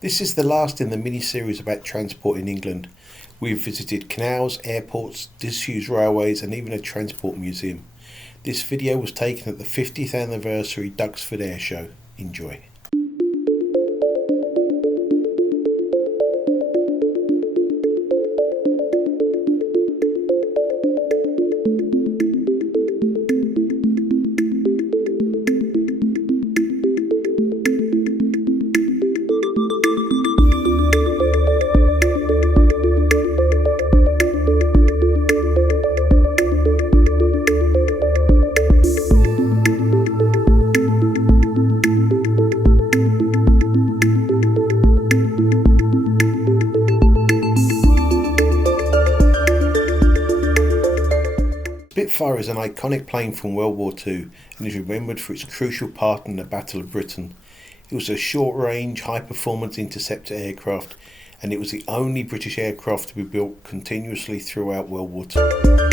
This is the last in the mini-series about transport in England. We've visited canals, airports, disused railways and even a transport museum. This video was taken at the 50th anniversary Duxford Airshow. Enjoy. Spitfire is an iconic plane from World War II and is remembered for its crucial part in the Battle of Britain. It was a short-range, high-performance interceptor aircraft, and it was the only British aircraft to be built continuously throughout World War II.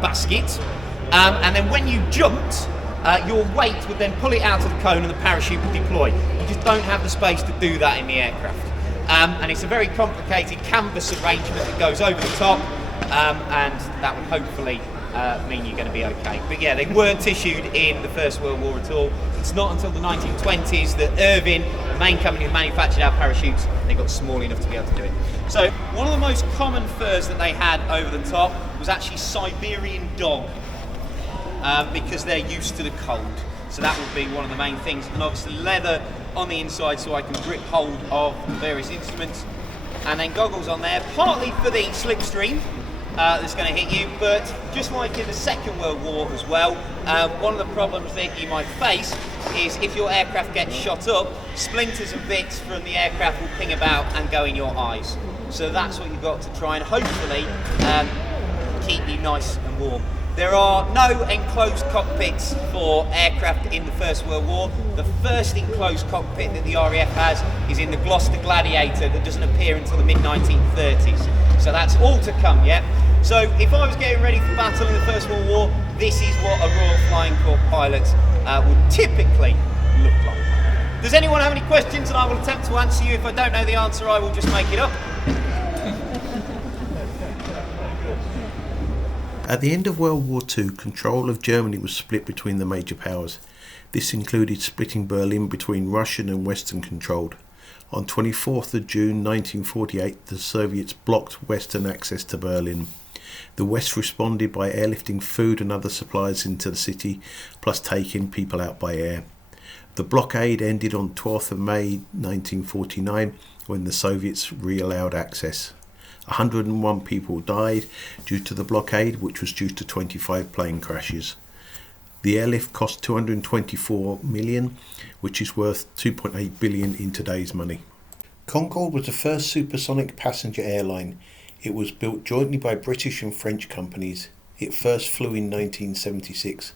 basket, and then when you jumped, your weight would then pull it out of the cone and the parachute would deploy. You just don't have the space to do that in the aircraft. And it's a very complicated canvas arrangement that goes over the top, and that would hopefully mean you're going to be okay. But yeah, they weren't issued in the First World War at all. It's not until the 1920s that Irving, the main company who manufactured our parachutes, they got small enough to be able to do it. So one of the most common furs that they had over the top was actually Siberian dog, because they're used to the cold. So that would be one of the main things. And obviously leather on the inside so I can grip hold of the various instruments. And then goggles on there, partly for the slipstream that's going to hit you, but just like in the Second World War as well, one of the problems that you might face is if your aircraft gets shot up, splinters and bits from the aircraft will ping about and go in your eyes. So that's what you've got to try and hopefully keep you nice and warm. There are no enclosed cockpits for aircraft in the First World War. The first enclosed cockpit that the RAF has is in the Gloucester Gladiator that doesn't appear until the mid-1930s. So that's all to come, yeah? So if I was getting ready for battle in the First World War, this is what a Royal Flying Corps pilot would typically look like. Does anyone have any questions? And I will attempt to answer you. If I don't know the answer, I will just make it up. At the end of World War II, control of Germany was split between the major powers. This included splitting Berlin between Russian and Western controlled. On 24th of June 1948, the Soviets blocked Western access to Berlin. The West responded by airlifting food and other supplies into the city, plus taking people out by air. The blockade ended on 12th of May 1949 when the Soviets re-allowed access. 101 people died due to the blockade, which was due to 25 plane crashes. The airlift cost 224 million, which is worth 2.8 billion in today's money. Concorde was the first supersonic passenger airline. It was built jointly by British and French companies. It first flew in 1976.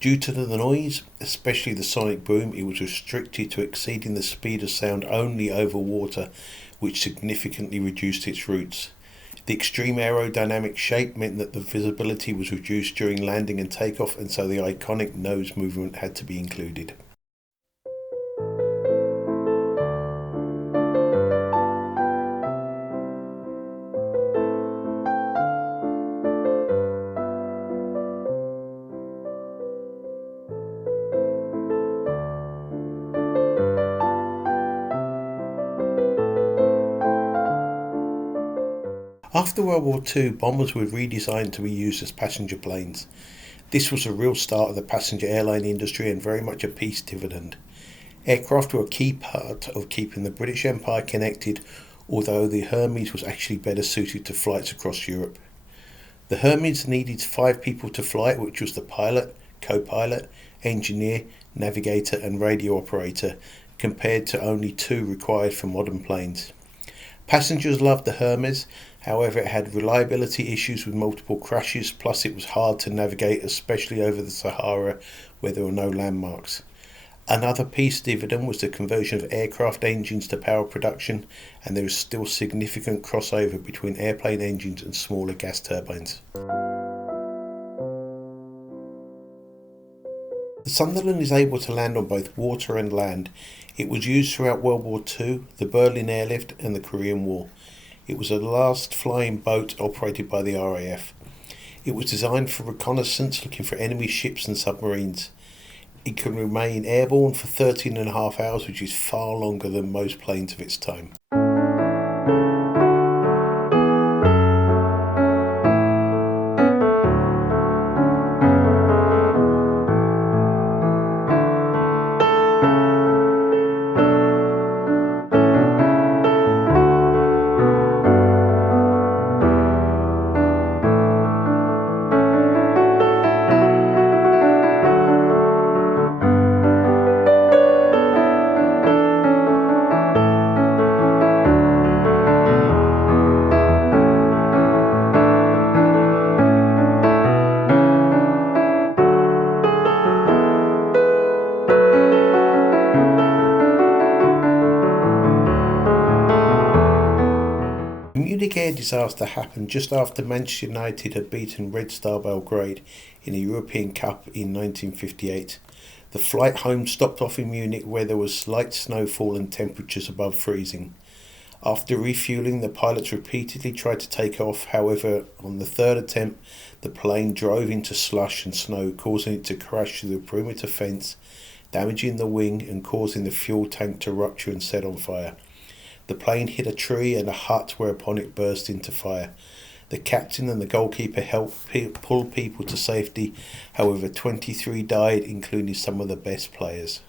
Due to the noise, especially the sonic boom, it was restricted to exceeding the speed of sound only over water, which significantly reduced its routes. The extreme aerodynamic shape meant that the visibility was reduced during landing and takeoff, and so the iconic nose movement had to be included. After World War II, bombers were redesigned to be used as passenger planes. This was a real start of the passenger airline industry and very much a peace dividend. Aircraft were a key part of keeping the British Empire connected, although the Hermes was actually better suited to flights across Europe. The Hermes needed 5 people to fly it, which was the pilot, co-pilot, engineer, navigator and radio operator, compared to only 2 required for modern planes. Passengers loved the Hermes. However, it had reliability issues with multiple crashes, plus it was hard to navigate, especially over the Sahara where there were no landmarks. Another peace dividend was the conversion of aircraft engines to power production, and there is still significant crossover between airplane engines and smaller gas turbines. The Sunderland is able to land on both water and land. It was used throughout World War II, the Berlin Airlift and the Korean War. It was the last flying boat operated by the RAF. It was designed for reconnaissance, looking for enemy ships and submarines. It can remain airborne for 13.5 hours, which is far longer than most planes of its time. big air disaster happened just after Manchester United had beaten Red Star Belgrade in the European Cup in 1958. The flight home stopped off in Munich where there was slight snowfall and temperatures above freezing. After refuelling, the pilots repeatedly tried to take off. However, on the third attempt, the plane drove into slush and snow, causing it to crash through the perimeter fence, damaging the wing and causing the fuel tank to rupture and set on fire. The plane hit a tree and a hut, whereupon it burst into fire. The captain and the goalkeeper helped pull people to safety. However, 23 died, including some of the best players.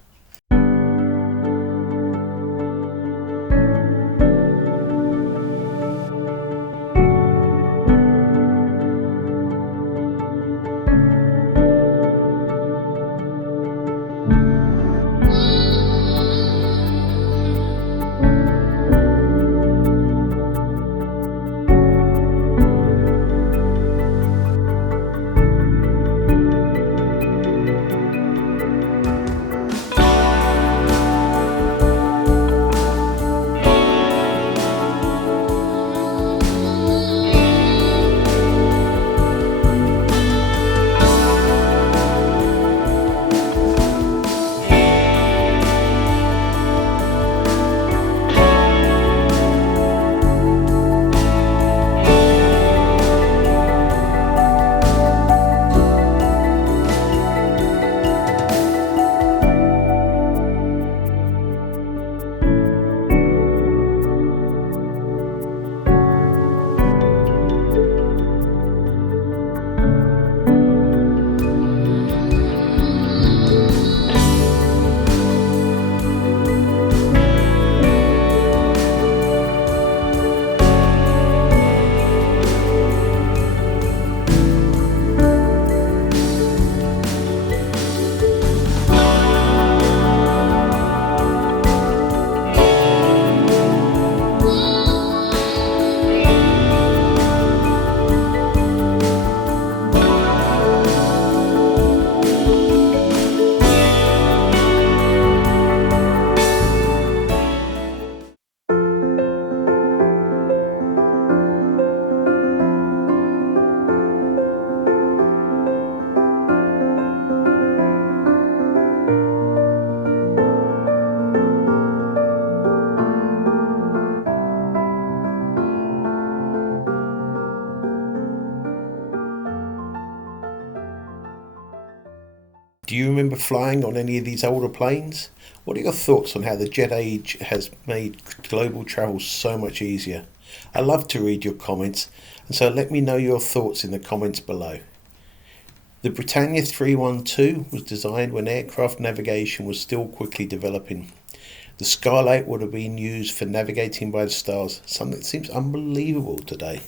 Do you remember flying on any of these older planes? What are your thoughts on how the jet age has made global travel so much easier? I love to read your comments, and so let me know your thoughts in the comments below. The Britannia 312 was designed when aircraft navigation was still quickly developing. The skylight would have been used for navigating by the stars, something that seems unbelievable today.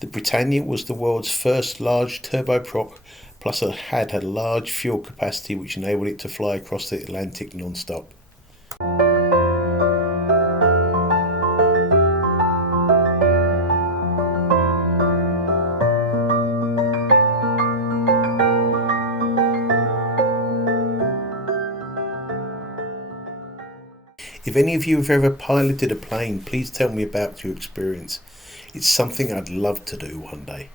The Britannia was the world's first large turboprop, plus it had a large fuel capacity which enabled it to fly across the Atlantic non-stop. If any of you have ever piloted a plane, please tell me about your experience. It's something I'd love to do one day.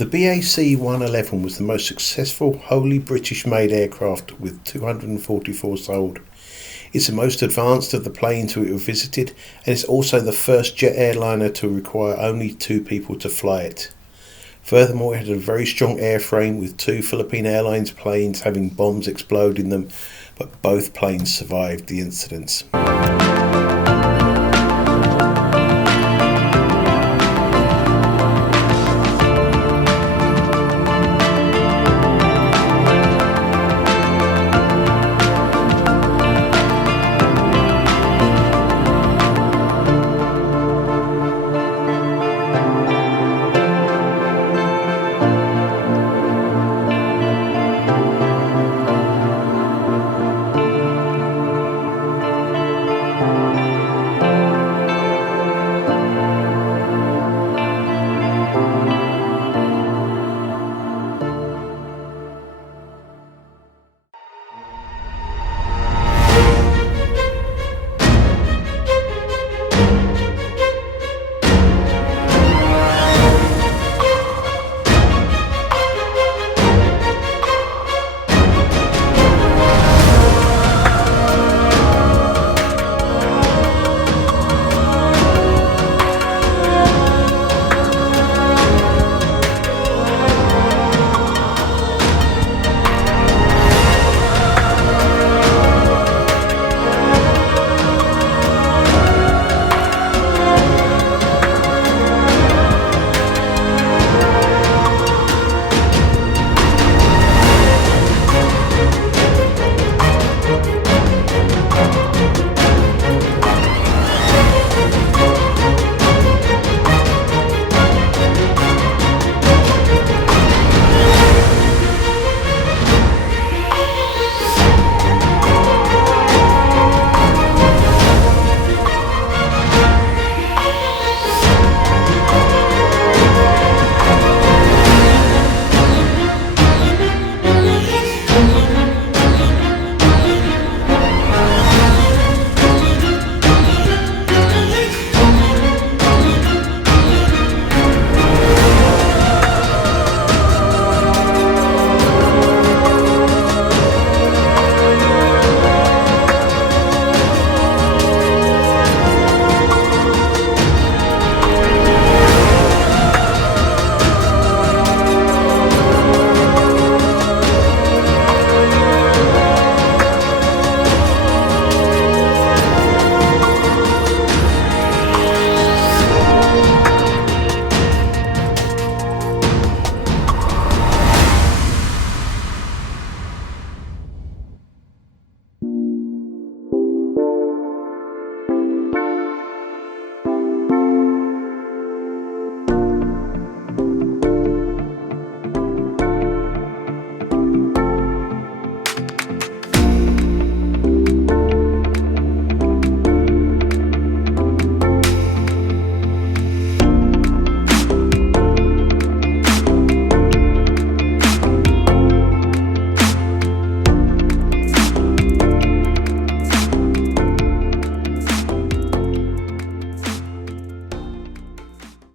The BAC 111 was the most successful wholly British-made aircraft with 244 sold. It's the most advanced of the planes we have visited, and it's also the first jet airliner to require only 2 people to fly it. Furthermore, it had a very strong airframe with 2 Philippine Airlines planes having bombs explode in them, but both planes survived the incidents.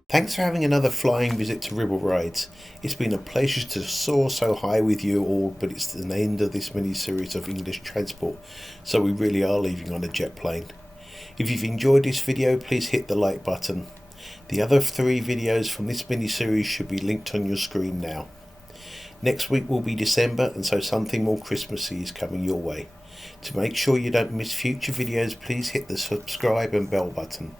Thanks for having another flying visit to Ribble Rides. It's been a pleasure to soar so high with you all, but it's the end of this mini-series of English transport, so we really are leaving on a jet plane. If you've enjoyed this video, please hit the like button. The other 3 videos from this mini-series should be linked on your screen now. Next week will be December, and so something more Christmassy is coming your way. To make sure you don't miss future videos, please hit the subscribe and bell button.